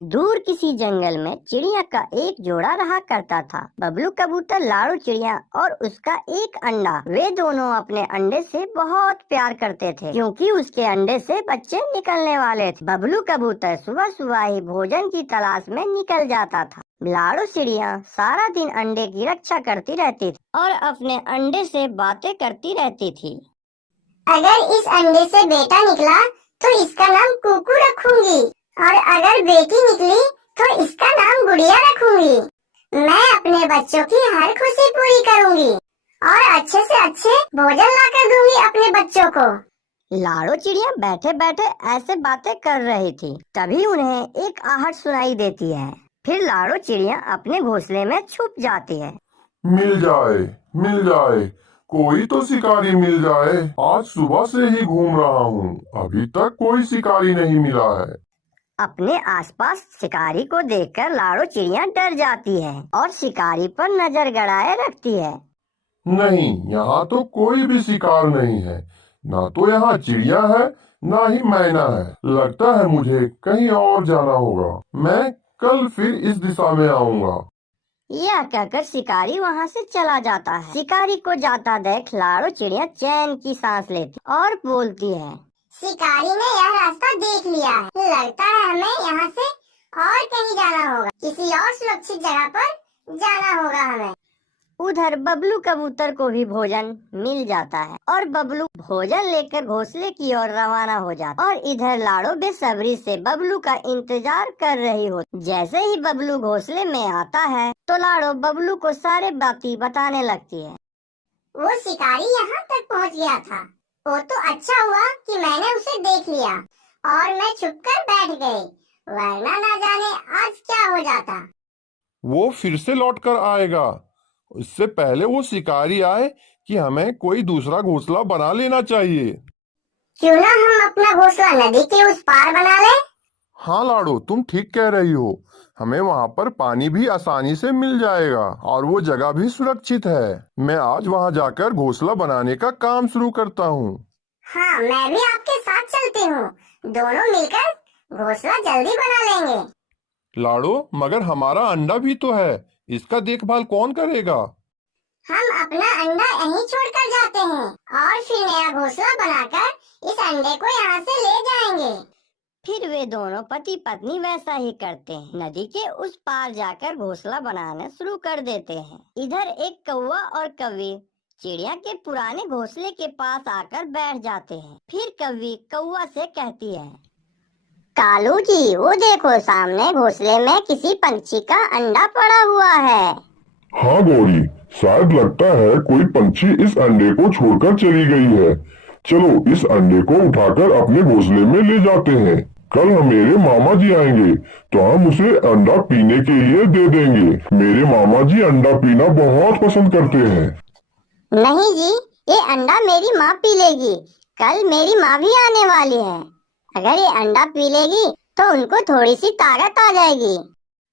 दूर किसी जंगल में चिड़िया का एक जोड़ा रहा करता था। बबलू कबूतर, लाड़ू चिड़िया और उसका एक अंडा। वे दोनों अपने अंडे से बहुत प्यार करते थे, क्योंकि उसके अंडे से बच्चे निकलने वाले थे। बबलू कबूतर सुबह सुबह ही भोजन की तलाश में निकल जाता था। लाड़ू चिड़िया सारा दिन अंडे की रक्षा करती रहती थी और अपने अंडे से बातें करती रहती थी। अगर इस अंडे से बेटा निकला तो इसका नाम कुकू रखूंगी, और अगर बेटी निकली तो इसका नाम गुड़िया रखूंगी। मैं अपने बच्चों की हर खुशी पूरी करूंगी और अच्छे से अच्छे भोजन लाकर दूंगी अपने बच्चों को। लाड़ू चिड़िया बैठे बैठे ऐसे बातें कर रही थी, तभी उन्हें एक आहट सुनाई देती है। फिर लाड़ू चिड़िया अपने घोंसले में छुप जाती है। मिल जाए, मिल जाए, कोई तो शिकारी मिल जाए। आज सुबह से ही घूम रहा हूँ, अभी तक कोई शिकारी नहीं मिला है। अपने आसपास शिकारी को देखकर लाड़ू चिड़िया डर जाती है और शिकारी पर नजर गड़ाए रखती है। नहीं, यहाँ तो कोई भी शिकार नहीं है। ना तो यहाँ चिड़िया है, ना ही मैना है। लगता है मुझे कहीं और जाना होगा। मैं कल फिर इस दिशा में आऊँगा। यह कहकर शिकारी वहाँ से चला जाता है। शिकारी को जाता देख लाड़ू चिड़िया चैन की सांस लेती और बोलती है, शिकारी ने यह रास्ता देख लिया है। लगता है हमें यहाँ से और कहीं जाना होगा, किसी और सुरक्षित जगह पर जाना होगा हमें। उधर बबलू कबूतर को भी भोजन मिल जाता है और बबलू भोजन लेकर घोंसले की ओर रवाना हो जाता है। और इधर लाड़ो बेसब्री से बबलू का इंतजार कर रही होती। जैसे ही बबलू घोंसले में आता है तो लाड़ो बबलू को सारे बातें बताने लगती है। वो शिकारी यहाँ तक पहुँच गया था। वो तो अच्छा हुआ कि मैंने उसे देख लिया और मैं छुपकर बैठ गई, वरना ना जाने आज क्या हो जाता। वो फिर से लौट कर आएगा। इससे पहले वो शिकारी आए कि हमें कोई दूसरा घोंसला बना लेना चाहिए। क्यों ना हम अपना घोंसला नदी के उस पार बना ले। हाँ लाडो, तुम ठीक कह रही हो। हमें वहाँ पर पानी भी आसानी से मिल जाएगा और वो जगह भी सुरक्षित है। मैं आज वहाँ जाकर घोंसला बनाने का काम शुरू करता हूँ। हाँ, मैं भी आपके साथ चलती हूँ। दोनों मिलकर घोंसला जल्दी बना लेंगे। लाडो, मगर हमारा अंडा भी तो है, इसका देखभाल कौन करेगा? हम अपना अंडा यहीं छोड़कर जाते हैं और फिर नया घोंसला बनाकर इस अंडे को यहाँ से ले जाएंगे। फिर वे दोनों पति पत्नी वैसा ही करते हैं। नदी के उस पार जाकर घोंसला बनाना शुरू कर देते हैं। इधर एक कौवा और कौवी चिड़िया के पुराने घोंसले के पास आकर बैठ जाते हैं। फिर कौवी कौवा से कहती है, कालू जी, वो देखो सामने घोंसले में किसी पंछी का अंडा पड़ा हुआ है। हाँ गौरी, शायद लगता है कोई पंछी इस अंडे को छोड़कर चली गई है। चलो इस अंडे को उठाकर अपने घोंसले में ले जाते हैं। कल मेरे मामा जी आएंगे तो हम उसे अंडा पीने के लिए दे देंगे। मेरे मामा जी अंडा पीना बहुत पसंद करते हैं। नहीं जी, ये अंडा मेरी माँ पी लेगी। कल मेरी माँ भी आने वाली है। अगर ये अंडा पी लेगी तो उनको थोड़ी सी ताकत आ जाएगी।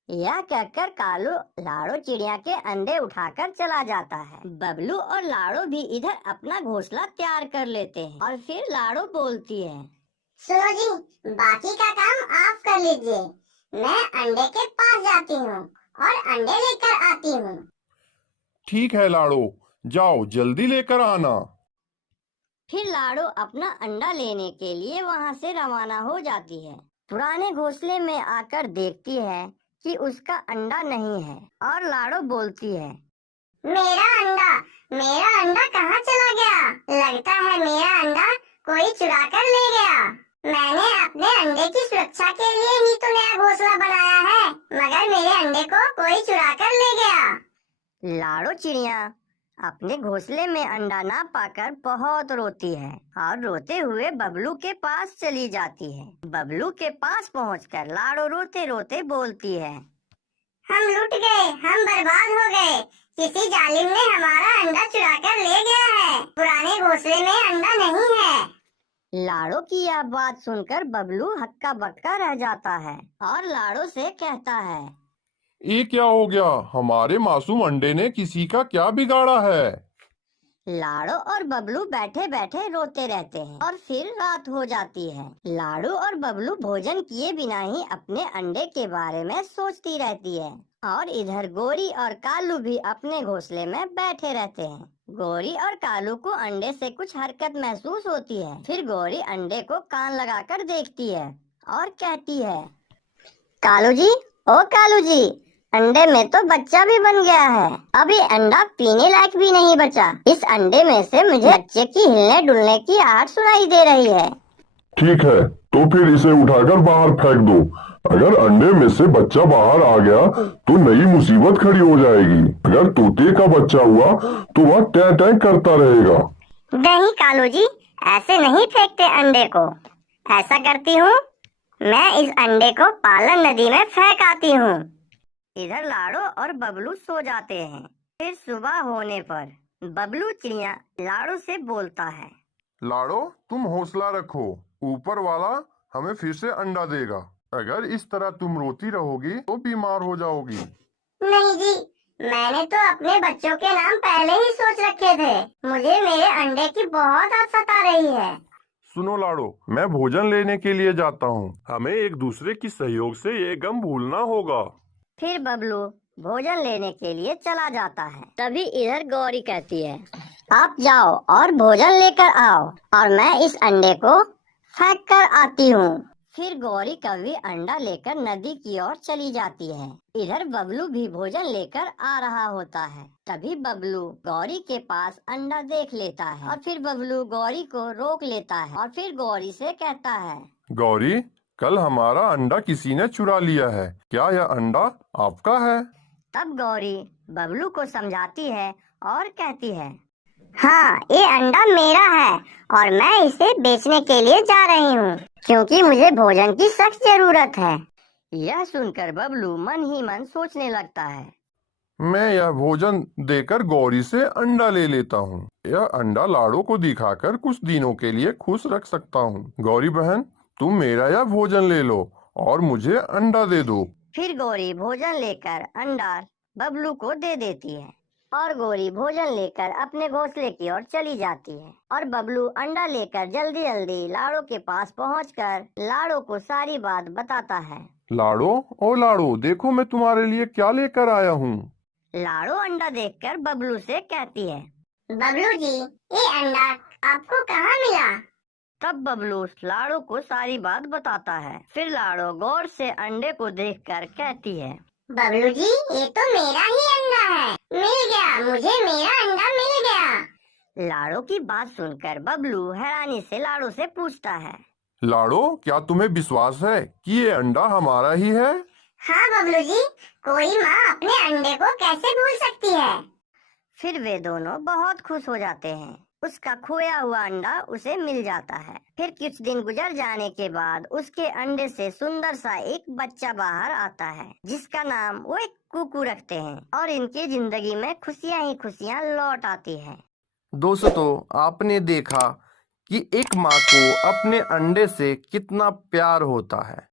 यह कहकर कालू लाड़ो चिड़िया के अंडे उठाकर चला जाता है। बबलू और लाड़ो भी इधर अपना घोंसला तैयार कर लेते हैं और फिर लाड़ो बोलती है, सुनो जी, बाकी का काम आप कर लीजिए। मैं अंडे के पास जाती हूँ और अंडे लेकर आती हूँ। ठीक है लाड़ो, जाओ जल्दी लेकर आना। फिर लाड़ो अपना अंडा लेने के लिए वहाँ से रवाना हो जाती है। पुराने घोंसले में आकर देखती है कि उसका अंडा नहीं है और लाड़ो बोलती है, मेरा अंडा कहाँ चला गया? लगता है मेरा अंडा कोई चुरा कर ले गया। मैंने अपने अंडे की सुरक्षा के लिए ही तो नया घोंसला बनाया है, मगर मेरे अंडे को कोई चुरा कर ले गया। लाड़ो चिड़िया अपने घोंसले में अंडा ना पाकर बहुत रोती है और रोते हुए बबलू के पास चली जाती है। बबलू के पास पहुंचकर लाड़ो रोते रोते बोलती है, हम लुट गए, हम बर्बाद हो गए। किसी जालिम ने हमारा अंडा चुरा कर ले गया है। पुराने घोंसले में अंडा नहीं है। लाड़ो की यह बात सुनकर बबलू हक्का बक्का रह जाता है और लाड़ो से कहता है, ये क्या हो गया? हमारे मासूम अंडे ने किसी का क्या बिगाड़ा है? लाड़ो और बबलू बैठे बैठे रोते रहते हैं और फिर रात हो जाती है। लाड़ो और बबलू भोजन किए बिना ही अपने अंडे के बारे में सोचती रहती है और इधर गोरी और कालू भी अपने घोंसले में बैठे रहते हैं। गोरी और कालू को अंडे से कुछ हरकत महसूस होती है। फिर गोरी अंडे को कान लगाकर देखती है और कहती है, कालू जी, ओ कालू जी, अंडे में तो बच्चा भी बन गया है। अब ये अंडा पीने लायक भी नहीं बचा। इस अंडे में से मुझे बच्चे की हिलने डुलने की आहट सुनाई दे रही है। ठीक है, तो फिर इसे उठाकर बाहर फेंक दो। अगर अंडे में से बच्चा बाहर आ गया तो नई मुसीबत खड़ी हो जाएगी। अगर तोते का बच्चा हुआ तो वह टैं टैं करता रहेगा। नहीं कालू जी, ऐसे नहीं फेंकते अंडे को। ऐसा करती हूँ, मैं इस अंडे को पालन नदी में फेंक आती हूँ। इधर लाड़ो और बबलू सो जाते हैं। फिर सुबह होने पर बबलू चिड़िया लाड़ो से बोलता है, लाड़ो, तुम हौसला रखो, ऊपर वाला हमें फिर से अंडा देगा। अगर इस तरह तुम रोती रहोगी तो बीमार हो जाओगी। नहीं जी, मैंने तो अपने बच्चों के नाम पहले ही सोच रखे थे। मुझे मेरे अंडे की बहुत आस सता रही है। सुनो लाड़ो, मैं भोजन लेने के लिए जाता हूँ। हमें एक दूसरे की सहयोग से ये गम भूलना होगा। फिर बबलू भोजन लेने के लिए चला जाता है। तभी इधर गौरी कहती है, आप जाओ और भोजन लेकर आओ और मैं इस अंडे को फेंक कर आती हूँ। फिर गौरी कभी अंडा लेकर नदी की ओर चली जाती है। इधर बबलू भी भोजन लेकर आ रहा होता है। तभी बबलू गौरी के पास अंडा देख लेता है और फिर बबलू गौरी को रोक लेता है और फिर गौरी से कहता है, गौरी, कल हमारा अंडा किसी ने चुरा लिया है। क्या यह अंडा आपका है? तब गौरी बबलू को समझाती है और कहती है, हाँ, ये अंडा मेरा है और मैं इसे बेचने के लिए जा रही हूँ, क्योंकि मुझे भोजन की सख्त जरूरत है। यह सुनकर बबलू मन ही मन सोचने लगता है, मैं यह भोजन देकर गौरी से अंडा ले लेता हूँ। यह अंडा लाड़ो को दिखाकर कुछ दिनों के लिए खुश रख सकता हूँ। गौरी बहन, तुम मेरा यह भोजन ले लो और मुझे अंडा दे दो। फिर गौरी भोजन लेकर अंडा बबलू को दे देती है और गौरी भोजन लेकर अपने घोंसले की ओर चली जाती है और बबलू अंडा लेकर जल्दी जल्दी लाड़ो के पास पहुंचकर लाड़ो को सारी बात बताता है। लाड़ो, ओ लाड़ो, देखो मैं तुम्हारे लिए क्या लेकर आया हूँ। लाड़ो अंडा देखकर बबलू से कहती है, बबलू जी, ये अंडा आपको कहाँ मिला? तब बबलू लाड़ो को सारी बात बताता है। फिर लाड़ो गौर से अंडे को देखकर कहती है, बबलू जी, ये तो मेरा ही अंडा है। मिल गया, मुझे मेरा अंडा मिल गया। लाड़ो की बात सुनकर बबलू हैरानी से लाड़ो से पूछता है, लाड़ो, क्या तुम्हें विश्वास है कि ये अंडा हमारा ही है? हाँ बबलू जी, कोई माँ अपने अंडे को कैसे भूल सकती है। फिर वे दोनों बहुत खुश हो जाते हैं। उसका खोया हुआ अंडा उसे मिल जाता है। फिर कुछ दिन गुजर जाने के बाद उसके अंडे से सुंदर सा एक बच्चा बाहर आता है, जिसका नाम वो एक कुकू रखते हैं और इनकी जिंदगी में खुशियाँ ही खुशियाँ लौट आती है। दोस्तों, आपने देखा कि एक माँ को अपने अंडे से कितना प्यार होता है।